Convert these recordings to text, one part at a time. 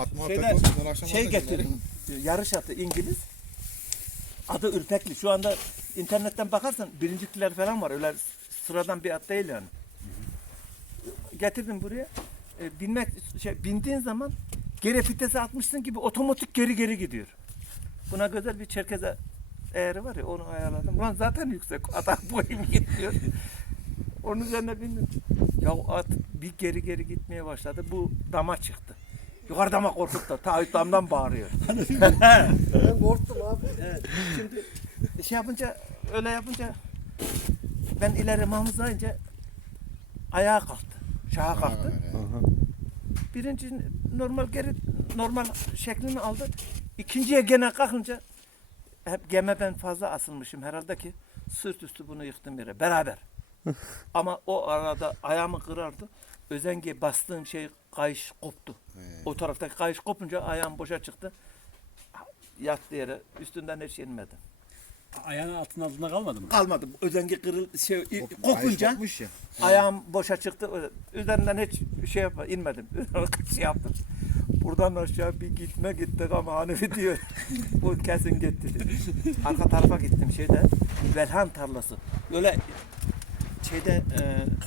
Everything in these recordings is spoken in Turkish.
Atma akşam Şey getirdim. Yarış atı İngiliz. Adı Ürpekli. Şu anda internetten bakarsan birincilikler falan var. Öyle sıradan bir at değil yani. Getirdim buraya. E, binmek şey bindiğin zaman geri vitese atmışsın gibi otomatik geri geri gidiyor. Buna güzel bir çerkeze eğri var ya onu ayarladım. Ulan zaten yüksek. Adam boyum yetmiyor. Onun üzerine bindim. Ya at bir geri geri gitmeye başladı. Bu dama çıktı. Yukarı dama korkuttu. Ta damdan bağırıyor. Ben korktum abi. Evet. Şimdi şey yapınca öyle yapınca ben ileri mahmuzlayınca ayağa kalktı. Şaha kalktı. Birinci normal geri normal şeklini aldı. İkinciye gene kalkınca hep geme ben fazla asılmışım herhalde ki sırt üstü bunu yıktım yere beraber. Ama o arada ayağımı kırardı. Özenge bastığım şey kayış koptu. O taraftaki kayış kopunca ayağım boşa çıktı. Yattı yere. Üstünden hiç inmedim. Ayağının altının altında kalmadı mı? Kalmadı. Özengi kırıl şey kopunca kopmuş ya. ayağım boşa çıktı. Üzerinden hiç şey yapma, inmedim. şey yaptım. Buradan aşağı bir gitme gittik ama Hanefi diyor. Bu kesin gitti dedi. Arka tarafa gittim şeyde. Velhan tarlası. Böyle şeyde e,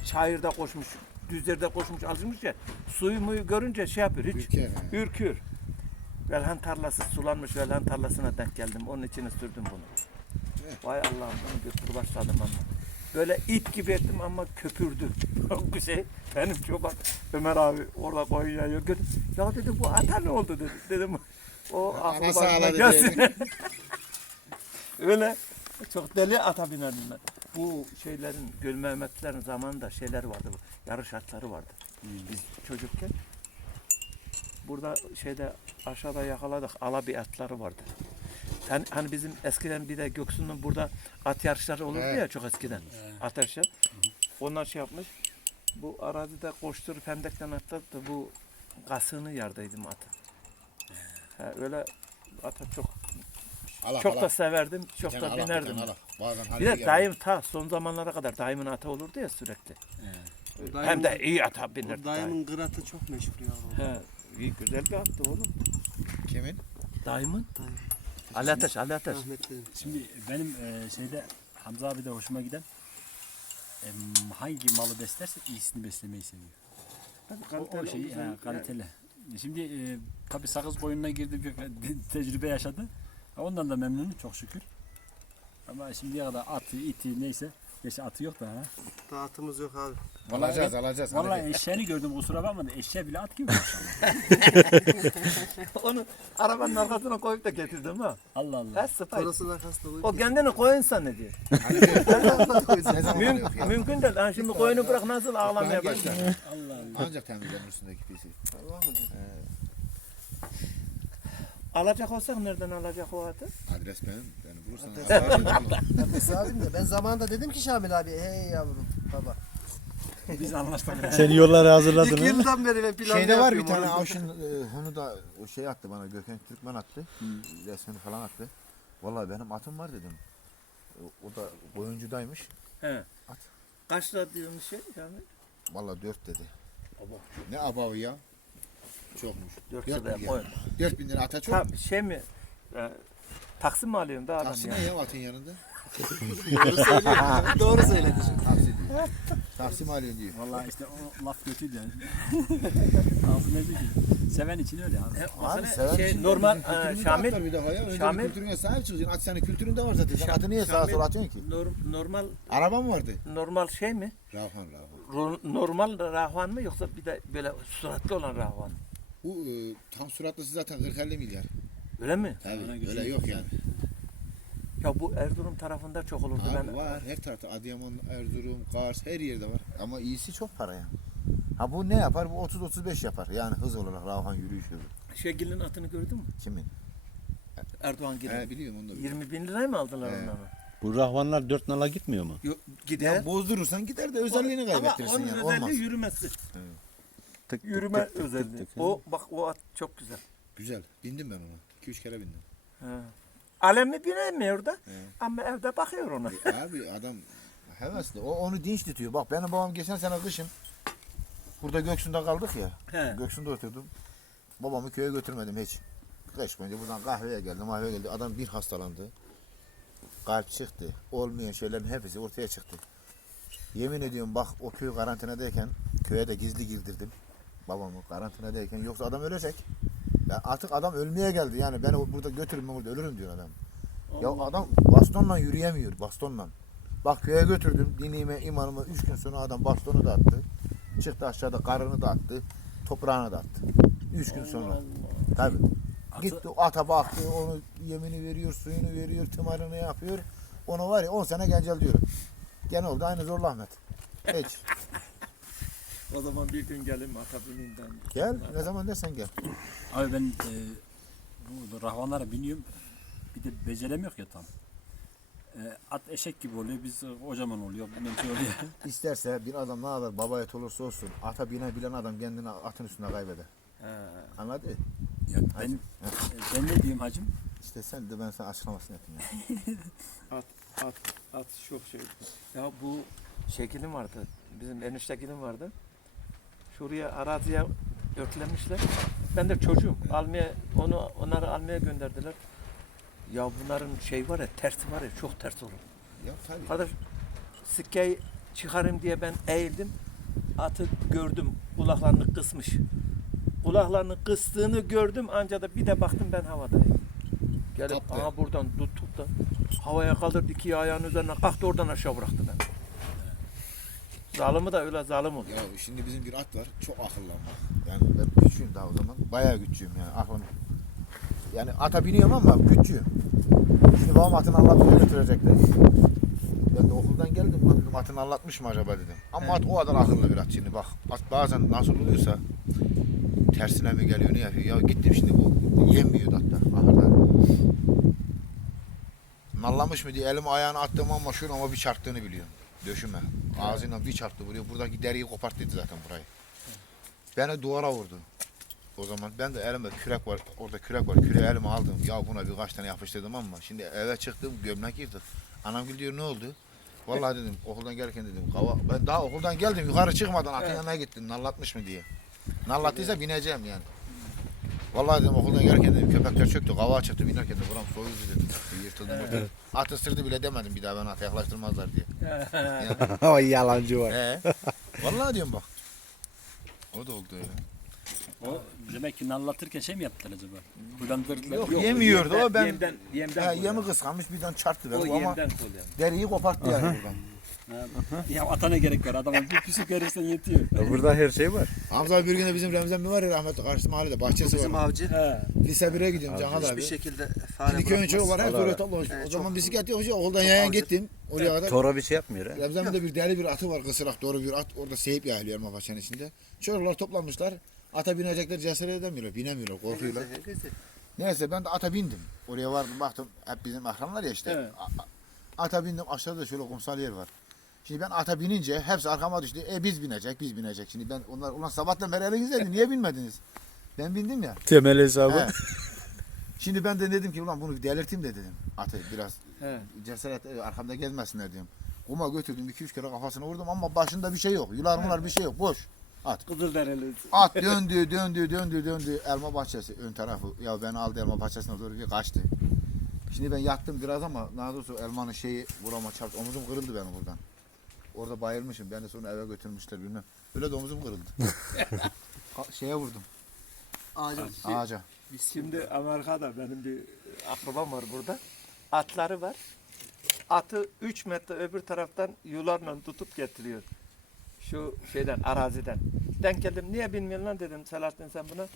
çayırda koşmuş, düzlerde koşmuş, alışmış ya. Suyu muyu görünce şey yapıyor. Hiç Ürker, ha. ürküyor. Velhan tarlası sulanmış velhan tarlasına denk geldim. Onun içine sürdüm bunu. Vay Allah'ım bunu götür başladım ama. Böyle ip gibi ettim ama köpürdü. bir şey benim çoban Ömer abi orada koyun yayıyor. Götür. Ya dedi bu ata ne oldu dedi. Dedim o aklı Anası başına ağladı gelsin. Öyle çok deli ata binerdim ben. Bu şeylerin Gül Mehmetlerin zamanında şeyler vardı bu. Yarış atları vardı. Biz çocukken burada şeyde aşağıda yakaladık alabi atları vardı. Sen hani bizim eskiden bir de Göksu'nun burada at yarışları olurdu Evet. ya çok eskiden. At yarışları. Onlar şey yapmış. Bu arazide koşturup hendekten atladı da bu kasığını yardaydım atı. Ha, öyle ata çok Allah, çok Allah. da severdim, çok da Allah, binerdim. Bazen Bir de daim ta son zamanlara kadar daimin ata olurdu ya sürekli. Hem de iyi ata binirdi. O daim. çok meşhur ya. He, iyi, güzel bir attı oğlum. Kimin? Daimin. Daim. Ali Ateş, Ali Ateş. Rahmetli. Şimdi benim e, şeyde Hamza abi de hoşuma giden em, hangi malı beslerse iyisini beslemeyi seviyor. O, o şey ha, kaliteli. Şimdi e, tabi sakız koyununa girdi bir tecrübe yaşadı. Ondan da memnunum çok şükür. Ama şimdiye kadar atı, iti neyse. Gerçi atı yok da ha. Dağıtımız yok abi. Alacağız alacağız. Vallahi eşeğini gördüm kusura bakma da eşeğe bile at gibi. Onu arabanın arkasına koyup da getirdim ha. Allah Allah. Toros'un arkasında uyuyor. O kendini koyun zannediyor. Müm, mümkün değil. Ha, şimdi koyunu bırak nasıl ağlamaya başlar. Allah Allah. Ancak temizlenir üstündeki pisi. Allah mı diyor? Alacak olsak nereden alacak o atı? Adres benim. Beni bulursan. Abim de ben zamanında dedim ki Şamil abi hey yavrum baba. Biz anlaştık. Sen yolları hazırladın ha? yıldan beri ben planlı Şeyde var bir tane. Avşin e, onu da o şey attı bana Gökhan Türkmen attı. Resmini falan attı. Vallahi benim atım var dedim. O, o da oyuncudaymış. He. At. Kaç lira diyormuş şey yani? Vallahi 4 dedi. Ne abavı ya? Çokmuş. 4 Dört liraya milyon. koyun. 4 bin lira ata çok. Tam şey mi? E, taksim mi alıyorsun da adam Taksi ya? ne ya atın yanında? Doğru söylüyor. Doğru söyledi. Taksi diyor. Taksi mi alıyorsun diyor. Vallahi işte o laf kötüydü yani. Altı ne ki? Seven için öyle abi. E, Abi, seven şey, için normal bizim kültürümüzü e, Şamil aktar bir defa ya. Önce Şamil- kültürüne sahip çıkacaksın. At senin kültüründe var zaten. Sen atı niye sağa Şamil- sola atıyorsun ki? nor- normal Araba mı vardı? normal şey mi? Rahman Rahman. Ro- Normal rahvan mı yoksa bir de böyle suratlı olan rahvan mı? Bu e, tam suratlısı zaten 40-50 milyar. Öyle mi? Tabii öyle yok yani. Ya bu Erzurum tarafında çok olurdu. Abi ben var her tarafta Adıyaman, Erzurum, Kars her yerde var. Ama iyisi çok para yani. Ha bu ne yapar? Bu 30-35 yapar. Yani hız olarak Rahan yürüyüş hızı. Şegil'in atını gördün mü? Kimin? Erdoğan Gil'in. He biliyorum onu da biliyorum. 20 bin liraya mı aldılar He. onları? Bu rahvanlar dört nala gitmiyor mu? Yok gider. Ya bozdurursan gider de özelliğini Ama kaybettirsin onun yani. özelliği Olmaz. yürümesi. Tık tık Yürüme tık tık özelliği. tık tık. O bak o at çok güzel. Güzel. Bindim ben ona. 2-3 kere bindim. He. Alemi binemiyor da He. ama evde bakıyor ona. E, abi adam hevesli. O onu dinç tutuyor. Bak benim babam geçen sene kışın burada Göksu'nda kaldık ya. He. Göksu'nda oturdum. babamı köye götürmedim hiç. Kış boyunca buradan kahveye geldim, kahveye geldi. Adam bir hastalandı. Kalp çıktı. Olmayan şeylerin hepsi ortaya çıktı. Yemin ediyorum bak o köy karantinadayken köye de gizli girdirdim. Babamı karantinadayken yoksa adam ölecek. Ya artık adam ölmeye geldi yani ben o- burada götürün ben burada ölürüm diyor adam. Ya adam bastonla yürüyemiyor bastonla. Bak köye götürdüm dinime imanıma üç gün sonra adam bastonu da attı. Çıktı aşağıda karını da attı. Toprağını da attı. Üç gün sonra. Tabii. Atı- Gitti ata baktı onu yemini veriyor suyunu veriyor tımarını yapıyor. Onu var ya 10 sene gencel diyor. Gene oldu aynı Zorlu Ahmet. Hiç. O zaman bir gün gelin Atabini'nden. Gel ne zaman dersen gel. Abi ben e, bu rahvanlara biniyorum. Bir de beceremiyor ya tam. E, at eşek gibi oluyor. Biz e, kocaman oluyor. Bilmem şey oluyor. İsterse bir adam ne kadar baba et olursa olsun ata binebilen adam kendini atın üstüne kaybeder. Anladın? ya ben, e, ben ne diyeyim hacım? İşte sen de ben sana açıklamasını yapayım ya. At, at, at çok şey. Ya bu şekilim vardı. Bizim eniştekilim vardı. Şuraya araziye örtlemişler. Ben de çocuğum. Almaya, onu onları almaya gönderdiler. Ya bunların şey var ya, tersi var ya, çok ters olur. Ya tabii. Kardeş sikkeyi çıkarayım diye ben eğildim. Atı gördüm kulaklarını kısmış. Kulaklarını kıstığını gördüm anca da bir de baktım ben havadayım. Gelip Kaptı. aha buradan tutup da havaya kaldırdı iki ayağının üzerine kalktı oradan aşağı bıraktı beni. Zalımı da öyle zalim oluyor. Ya şimdi bizim bir at var çok akıllı ama. Yani ben küçüğüm daha o zaman. Bayağı küçüğüm yani aklım. Yani ata biniyorum ama küçüğüm. Şimdi babam atını anlatmaya götürecekti. Ben de okuldan geldim lan dedim atını anlatmış mı acaba dedim. Ama at o kadar akıllı bir at şimdi bak. At bazen nasıl oluyorsa tersine mi geliyor ne yapıyor. Ya gittim şimdi bu yemiyordu hatta ahırda. Nallamış mı diye elimi ayağını attım ama şunu ama bir çarptığını biliyorum. Döşüme. Ağzıyla bir çarptı buraya. Buradaki deriyi kopart dedi zaten burayı. Beni duvara vurdu. O zaman ben de elimde kürek var. Orada kürek var. Küreği elime aldım. Ya buna birkaç tane yapıştırdım ama şimdi eve çıktım gömlek yırtık. Anam gül diyor ne oldu? Vallahi dedim okuldan gelirken dedim. Kava, ben daha okuldan geldim yukarı çıkmadan atın yanına gittim. Nallatmış mı diye. Nallattıysa bineceğim yani. Vallahi dedim okuldan gelirken dedim köpekler çöktü. Kava çıktı binerken de buram soyuldu dedim. Yırtıldım orada. At ısırdı bile demedim bir daha ben ata yaklaştırmazlar diye. o yalancı var. He. Vallahi diyorum bak. O da oldu öyle. O demek ki anlatırken şey mi yaptılar acaba? Kullandırdılar. Yok, yemiyordu o ben. Yemden, yemden He, yemi kıskanmış birden çarptı O beni ama yemden koyuyor. deriyi koparttı yani buradan. Ya ata ne gerek var? Adama bir pisik verirsen yetiyor. Burada her şey var. Hamza bir gün de bizim Remzen mi var ya rahmetli karşı mahallede bahçesi Bizim var. avcı He. Lise 1'e gidiyorum Canan hiçbir abi. şekilde fare Şimdi köyün çoğu bırakmaz. var hep Allah oraya Allah. toplamış. Evet, o zaman çok- bisiklet yok. işte, Okuldan yayan avcı. gittim. Oraya kadar. Tora bir şey yapmıyor ha. Remzen'in de bir deli bir atı var kısırak doğru bir at. Orada seyip yayılıyor Elmapaşa'nın içinde. Çocuklar toplanmışlar. Ata binecekler cesaret edemiyorlar. Binemiyorlar korkuyorlar. Neyse ben de ata bindim. Oraya vardım baktım hep bizim akranlar ya işte. Evet. A- a- Ata bindim aşağıda şöyle kumsal yer var. Şimdi ben ata binince hepsi arkama düştü. E biz binecek biz binecek. Şimdi ben onlar ulan sabahtan beri elinizdeydi niye binmediniz? Ben bindim ya. Temel hesabı. He. Şimdi ben de dedim ki ulan bunu bir delirteyim de dedim. Atı biraz He. cesaret e, arkamda gezmesinler diyorum. Kuma götürdüm 2-3 kere kafasına vurdum ama başında bir şey yok. Yular mular bir şey yok. Boş. At. Kızılderili. At döndü döndü döndü döndü elma bahçesi ön tarafı. Ya beni aldı elma bahçesine doğru bir kaçtı. Şimdi ben yattım biraz ama daha doğrusu elmanın şeyi burama çarptı. Omuzum kırıldı benim buradan. Orada bayılmışım. Beni sonra eve götürmüşler bilmem. Öyle de omuzum kırıldı. Ka- şeye vurdum. Ağaca. Ağaca. Şimdi Amerika'da benim bir akrabam var burada. Atları var. Atı 3 metre öbür taraftan yularla tutup getiriyor. Şu şeyden, araziden. Denk geldim, niye bilmiyorsun lan dedim Selahattin sen buna.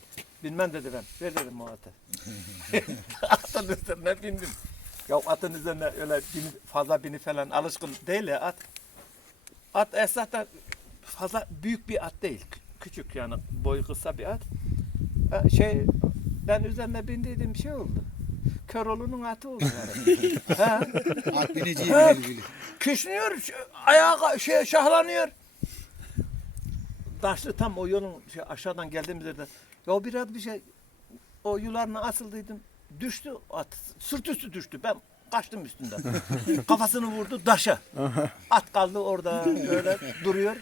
Bilmem dedi ben. Ver dedim o atı. atın üzerine bindim. Ya atın üzerine öyle bini, fazla bini falan alışkın değil ya at. At esasen fazla büyük bir at değil. Kü- Küçük yani boyu kısa bir at. Şey ben üzerine bindiydim şey oldu. Köroğlu'nun atı oldu yani. ha, At bineceği Ha. küşnüyor, ayağa şey şahlanıyor. Taşlı tam o yolun şey, aşağıdan geldiğimiz yerde. Ya biraz bir şey o yularına asıldıydım. Düştü at. Sırt üstü düştü. Ben kaçtım üstünden. Kafasını vurdu daşa. At kaldı orada öyle duruyor.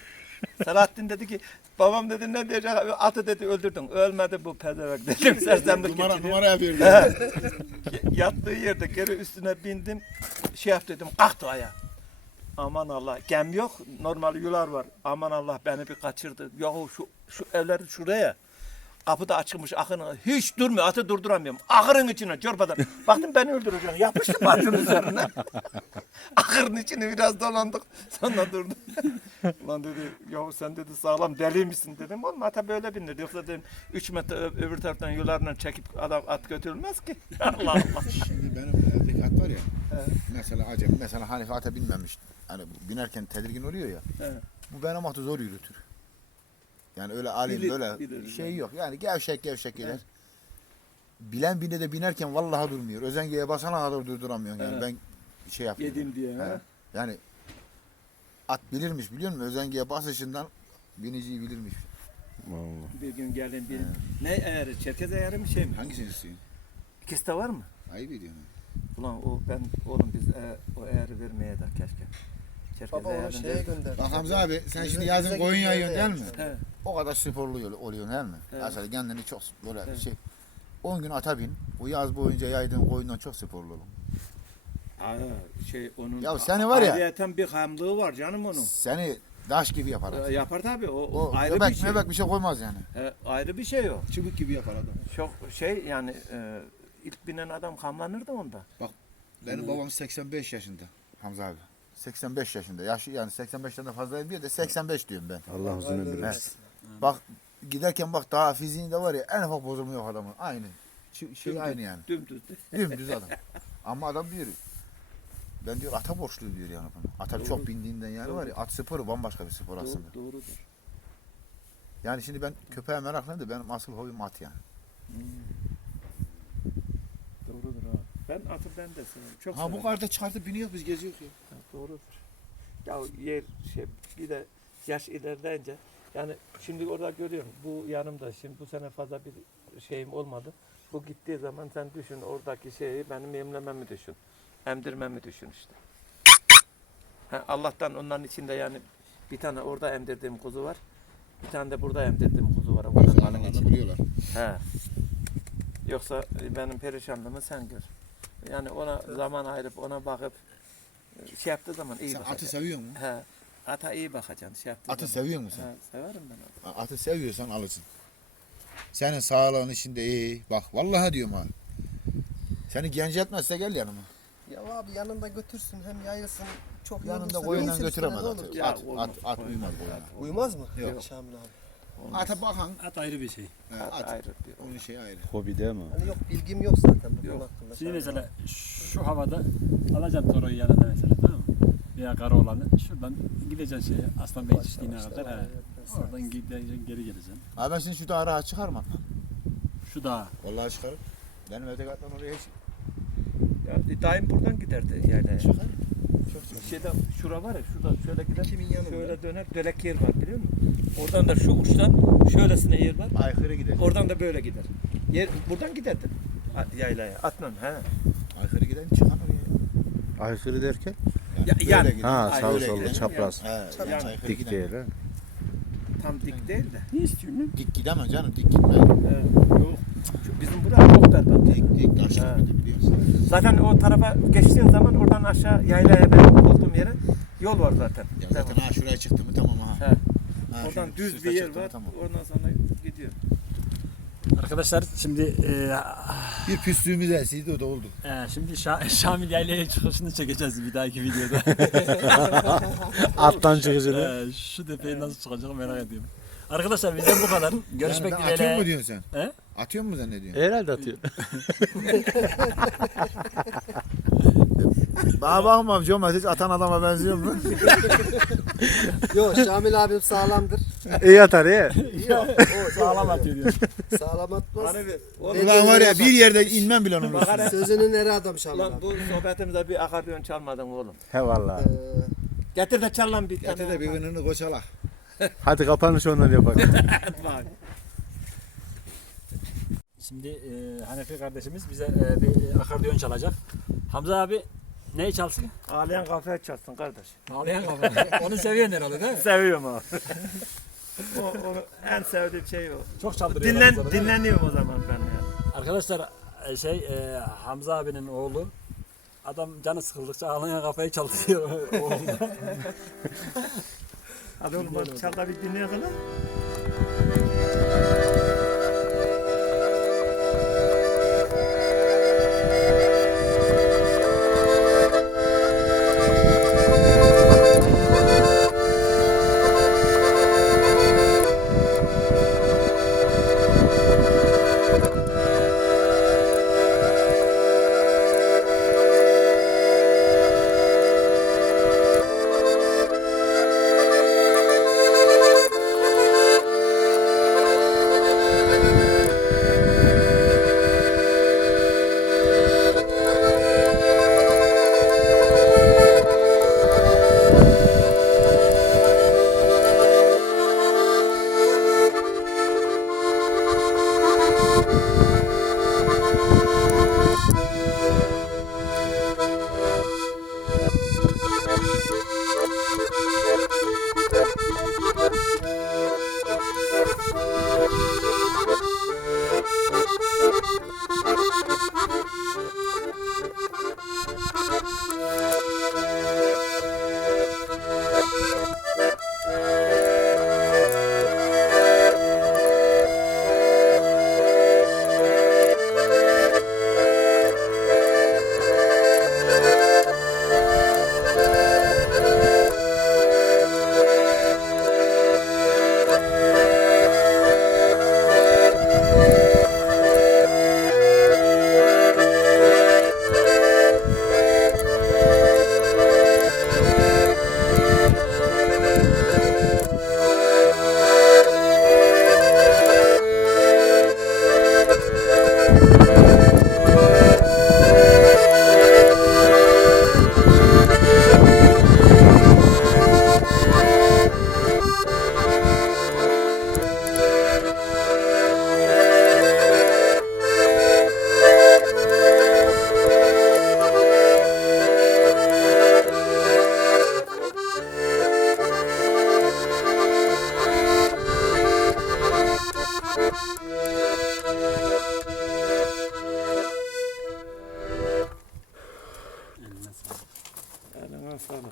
Selahattin dedi ki babam dedi ne diyecek atı dedi öldürdün. Ölmedi bu pezevenk dedim sersemlik numara geçiriyor. numara yapıyor. Yattığı yerde geri üstüne bindim. Şey yap dedim kalktı ayağa. Aman Allah gem yok normal yular var. Aman Allah beni bir kaçırdı. Yahu şu, şu evlerin şuraya. Kapıda açılmış akını hiç durmuyor atı durduramıyorum. Ahırın içine çorbadan. Baktım beni öldüreceğim. Yapıştım atın üzerine. Ahırın içine biraz dolandık. Sonra durdum. Ulan dedi yahu sen dedi sağlam deli misin dedim. Oğlum ata böyle binir. Yoksa dedim 3 metre ö- öbür taraftan yularla çekip adam at götürülmez ki. Allah Allah. Şimdi benim evdeki at var ya. Mesela acem mesela Hanife ata binmemiş. Hani binerken tedirgin oluyor ya. Evet. Bu benim atı zor yürütür. Yani öyle alayım Bilir, böyle bilir, şey yani. yok. Yani gevşek gevşek gider. Bilen bine de binerken vallahi durmuyor. Özengeye basana kadar durduramıyorsun. Yani Evet. ben şey yapıyorum. Yedim diye. He. ha? Yani at bilirmiş biliyor musun? Özengeye basışından biniciyi bilirmiş. Vallahi. Bir gün gelin bir ne eğri? Çerkez eğri mi şey mi? Hangisini istiyorsun? İkisi de var mı? Ayıp ediyorsun. Ulan o ben oğlum biz e, o eğri vermeye de keşke. Çerkez Baba onu şeye de- gönder. Bak Hamza abi sen Bize- şimdi yazın koyun yayıyorsun değil mi? yapmışlar. O kadar sporlu oluyor- oluyorsun değil mi? Evet. Mesela kendini çok böyle Evet. şey 10 gün ata bin. O yaz boyunca yaydığın koyundan çok sporlu olun. Aa, şey onun Ya seni var ya- ayrıyeten bir hamlığı var canım onun. Seni daş gibi yapar. at. E, yapar tabii o, o O ayrı göbek bir şey. mebek bir şey koymaz yani. E, ayrı bir şey o. Çubuk gibi yapar adam. Çok şey yani e, ilk binen adam hamlanırdı onda. Benim babam 85 yaşında Hamza abi. 85 yaşında. Yaşı yani 85'ten de fazla değil de 85 diyorum ben. Allah uzun ömür versin. Bak giderken bak daha fiziğinde var ya en ufak bozulma yok adamın. Aynı. Şey, şey aynı yani. Dümdüz. Dümdüz adam. Ama adam diyor ben diyor ata borçluyum diyor yani bana. Ata çok bindiğinden yani var ya at sporu bambaşka bir spor aslında. Doğru, doğrudur. Yani şimdi ben köpeğe meraklıyım da benim asıl hobim at yani. Doğrudur abi. Ben atı ben de severim. Çok Ha bu karda çıkartıp biniyoruz biz geziyoruz ya. Ha, Doğrudur. Ya yer şey bir de yaş ilerleyince yani şimdi orada görüyorum bu yanımda şimdi bu sene fazla bir şeyim olmadı. Bu gittiği zaman sen düşün oradaki şeyi benim emlememi düşün. Emdirmemi düşün işte. Ha, Allah'tan onların içinde yani bir tane orada emdirdiğim kuzu var. Bir tane de burada emdirdiğim kuzu var. O kanın içinde. biliyorlar. He. Yoksa benim perişanlığımı sen gör. Yani ona zaman ayırıp ona bakıp e, şey yaptığı zaman iyi Sen atı seviyor musun? He. Ata iyi bakacaksın. Şey yaptığı Atı zaman. seviyor musun sen? He, severim ben onu. Atı seviyorsan alırsın. Senin sağlığın içinde iyi. Bak vallahi diyorum ha. Seni genç etmezse gel yanıma. Ya abi yanında götürsün hem yayılsın. Çok Yanında yorulsa koyundan neyse götüremez atı. Ya, At, olmaz. at, at uyumaz koyuna. Uyumaz mı? Yok. Şamil abi. Ata bakan. At ayrı bir şey. He, at. Ayrı bir Onun şey ayrı. Hobi değil mi? Hani yok bilgim yok zaten bu konu hakkında. Şimdi Şamil mesela şu havada alacaksın toroyu yanına mesela tamam? Veya karı olanı şuradan gideceksin şeye Aslan Bey çiftliğine kadar. he. Oradan gideceksin geri geleceksin. Abi ben şimdi şu dağı rahat çıkarmam. Şu dağa. Vallahi çıkarım. Benim evde katlan oraya hiç Ya, daim buradan giderdi yani. çıkarım. Çok çıkarım. Şeyde şura var ya şurada şöyle gider. Kimin yanında? Şöyle döner dölek yer var biliyor musun? Oradan da şu uçtan şöylesine yer var. Aykırı gider. Oradan da böyle gider. Yer buradan giderdi. Yaylaya. Atlan he. Aykırı giden çıkar oraya. Aykırı derken? Ya- böyle yani. gider. Ha Ay, sağ öyle sollu gidelim çapraz. He, yani Dik değil ha. Tam dik değil de. Ne istiyorsun lan? Dik gidemem canım dik gitme. Ee, yok. Şu bizim burası çok berbat. Dik dik taşlı Ha. de biliyorsun. Zaten o tarafa geçtiğin zaman oradan aşağı yaylaya benim olduğum yere yol var zaten. Ya zaten ha şuraya çıktı mı tamam ha. He. Ha, Oradan düz bir yer çıktı mı var. Tamam. Ondan sonra gidiyor. Arkadaşlar şimdi e, Bir püstüğümüz esiydi o da oldu. e, şimdi Şa- Şamil Yayla'ya çıkışını çekeceğiz bir dahaki videoda. Attan çıkışını. e, şu tepeyi nasıl çıkacak merak ediyorum. Arkadaşlar bizden bu kadar. Görüşmek yani ben Atıyor mu dileğiyle. diyorsun sen? He? Atıyor mu zannediyorsun? Herhalde atıyor. Bana bakmam Cömert hiç atan adama benziyor mu? Yok Şamil abim sağlamdır. İyi atar iyi. Yok o Sağlam atıyor diyor. sağlam atmaz. Hani bir, oğlum, Ulan var ya bir yerde inmem bile onun üstüne. Sözünün eri adam Şamil Lan abi. bu sohbetimizde bir akordeon çalmadın oğlum? He valla. Ee, Getir de çal lan bir Getir tane. de bir önünü koçala. Hadi kapanış ondan yapalım. Bak. Şimdi e, Hanefi kardeşimiz bize e, bir akordeon çalacak. Hamza abi Neyi çalsın? Ağlayan kafaya çalsın kardeş. Ağlayan kafa. Onu seviyorsun herhalde değil mi? Seviyorum abi. o, onu en sevdiğim şey o. Çok çaldırıyor. Dinlen, Ramazan'ı, değil mi? dinleniyorum o zaman ben ya. Arkadaşlar e, şey e, Hamza abinin oğlu adam canı sıkıldıkça ağlayan kafayı çalıyor oğluna. Hadi oğlum bak çal da bir dinleyelim.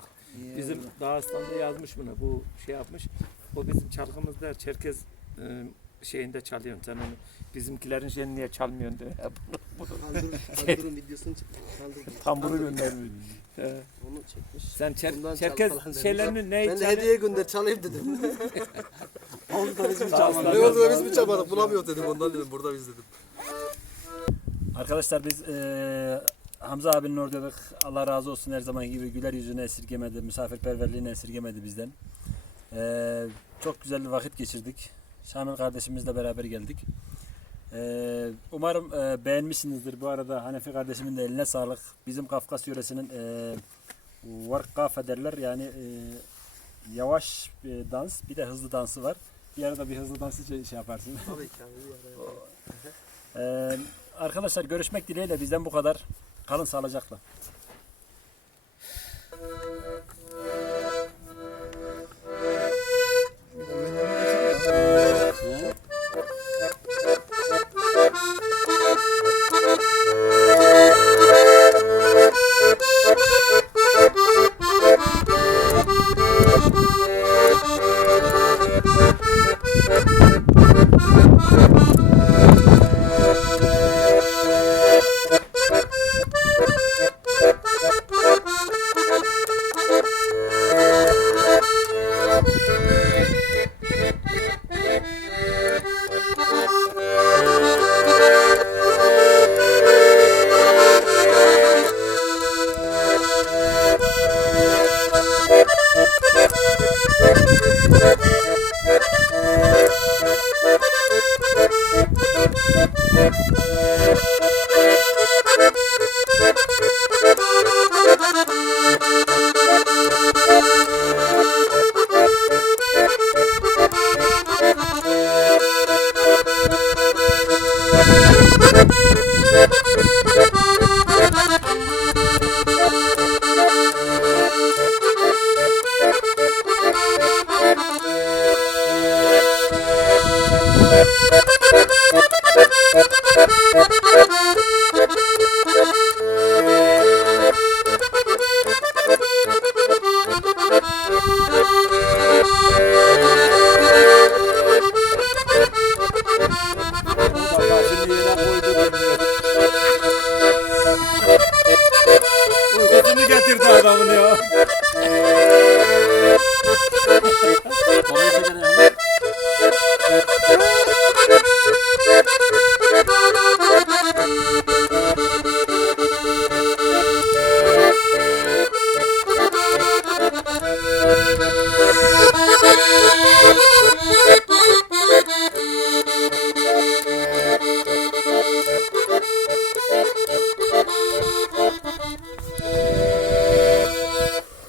Sağlık. Bizim Dağıstan'da yazmış bunu. Bu şey yapmış. O bizim çalgımızda Çerkez e, şeyinde çalıyor. Sen onu bizimkilerin şeyini niye çalmıyorsun diye. Kaldırın videosunu çekmiş. Tamburu göndermiş. He. Onu çekmiş. Sen Çer- Bundan çal Çerkez demiş. şeylerini ne Ben de hediye gönder çalayım dedim. Oldu da biz mi çalmadık? ne oldu da biz mi çalmadık bulamıyor dedim ondan dedim burada biz dedim. Arkadaşlar biz e, Hamza abinin oradaydık. Allah razı olsun her zaman gibi güler yüzünü esirgemedi, misafirperverliğini esirgemedi bizden. E, çok güzel bir vakit geçirdik. Şamil kardeşimizle beraber geldik. E, umarım e, beğenmişsinizdir. Bu arada Hanefi kardeşimin de eline sağlık. Bizim Kafkas yöresinin e, varkafe derler yani e, yavaş e, dans bir de hızlı dansı var. Bir arada bir hızlı dansı şey, şey yaparsın. Tabii ki abi. bir ara. Ee, arkadaşlar görüşmek dileğiyle bizden bu kadar. Kalın sağlıcakla.